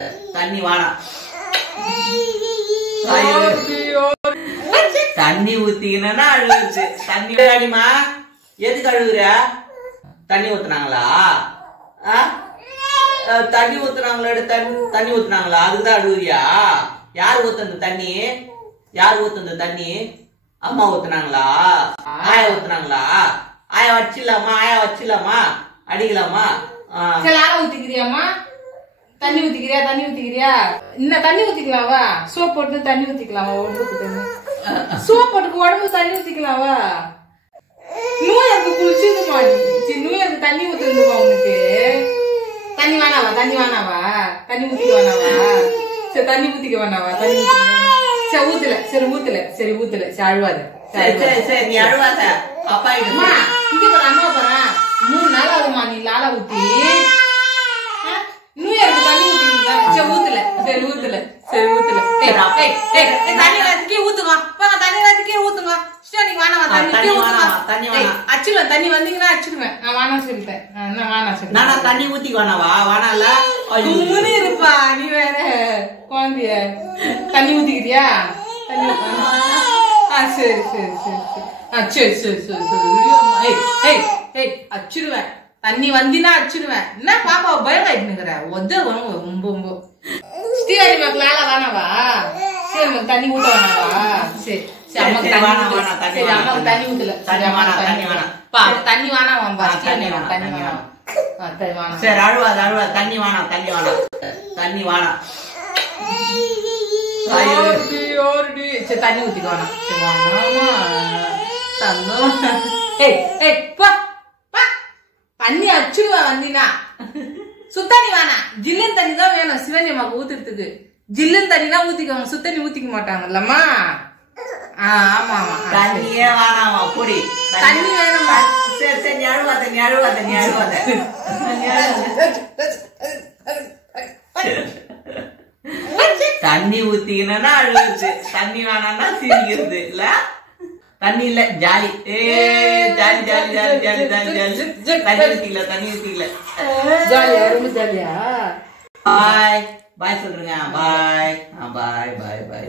தண்ணி வாணாம். தண்ணி ஊத்திக்கணும்னா அழுகுச்சு. தண்ணி அடிமா எதுக்கு அழுகுற? தண்ணி ஊத்துனாங்களா? தண்ணி ஊத்துனாங்களா? தண்ணி ஊத்துனாங்களா? அதுக்குதான் அழுகுறியா? யார் ஊத்துனது தண்ணி? யார் ஊத்துனது தண்ணி? அம்மா ஊத்துனாங்களா? ஆயா ஊத்துனாங்களா? ஆயா வச்சிடலாமா? ஆயா வச்சிடலாமா? அடிக்கலாமா? ஊத்திக்கிறியாமா? தண்ணி ஊத்திக்கிறியா? தண்ணி ஊத்திக்கிறியா? இன்னும் தண்ணி ஊத்திக்கலாவா? சோப் போட்டு தண்ணி ஊத்திக்கலாமா? உடம்புக்கு தண்ணி சோப் போட்டு உடம்பு தண்ணி ஊத்திக்கலாவா? நூயருக்கு குளிச்சுது மாடி. நூயருக்கு தண்ணி ஊத்துதுமா உனக்கு? தண்ணி வேணாவா? தண்ணி வேணாவா? தண்ணி ஊத்திக்க வேணாவா? சரி தண்ணி ஊத்திக்க வேணாவா? தண்ணி ஊத்திக்க சரி ஊத்துல. சரி ஊத்துல. சரி ஊத்துல. சரி அழுவாத. சரி நீ அழுவாத. அப்பா அம்மா இங்க போற அம்மா போறேன் 3 நாள் ஆகுமா நீ லால ஊத்தி நூயருக்கு தண்ணி ஊத்திக்கிட்டா? சரி ஊத்துல. சரி ஊத்துல. சரி ஊத்துல. தண்ணி வச்சுக்கே ஊத்துவா. போங்க தண்ணி வச்சுக்கே ஊத்துங்க. நீங்க வேணாவா? தண்ணி அச்சிடுவேன். தண்ணி வந்தீங்கன்னா அச்சிடுவேன். நான் வேணா சொல்லிட்டேன். நான் வேணா சொல்லிட்டேன். நானா தண்ணி ஊத்திக்கு வேணாவா? வேணாம்ல இருப்பா. நீ வேற குழந்தைய தண்ணி ஊத்திக்கிறியா? தண்ணி சரி சரி சரி சரி சரி சரி சரி சரி அச்சிடுவேன். தண்ணி வந்தினா அச்சிடுவேன். என்ன பாப்பா பயம் ஆயிட்டுங்கிற? ரொம்ப ஸ்ரீஹரி மக்களால வேணாவா? சரி தண்ணி ஊத்த வேணாவா? சரி அம்மாக்கு தண்ணி ஊத்தல. தண்ணி வேணாம். தண்ணி வேணாம். தண்ணி வேணாம். சரி அழுவாது அழுவாது. தண்ணி வேணாம். தண்ணி வேணாம். தண்ணி வேணாம். சரி தண்ணி ஊத்திக்க வேணாம். தண்ணி அச்சுடுவா வந்தினா. சுத்தண்ணி வேணாம். ஜில்லுன்னு தண்ணி தான் வேணும் சிவனி அம்மாக்கு ஊத்துறதுக்கு. ஜில்லுன்னு தண்ணி தான் ஊத்திக்குவாங்க. சுத்தண்ணி ஊத்திக்க மாட்டாங்கல்லம்மா. ஆமா ஆமா. தண்ணியே வேணாமா? பொடி தண்ணி வேணுமா? சரி சரி நீ அழுவாத. நீ அழுவாத. நீ அழுவாத. தண்ணி ஊத்திக்கணும்னா அழுகுச்சு. தண்ணி வேணாம்னா சிரிக்கிறது இல்ல. தண்ணி இல்ல jolly. Jolly jolly jolly jolly jolly jolly. தண்ணி ஊத்திக்கல. தண்ணி ஊத்திக்கல. ஜாலியா ரொம்ப ஜாலியா. பாய் பாய் சொல்றேங்க. பாய் பாய் பாய் பாய்.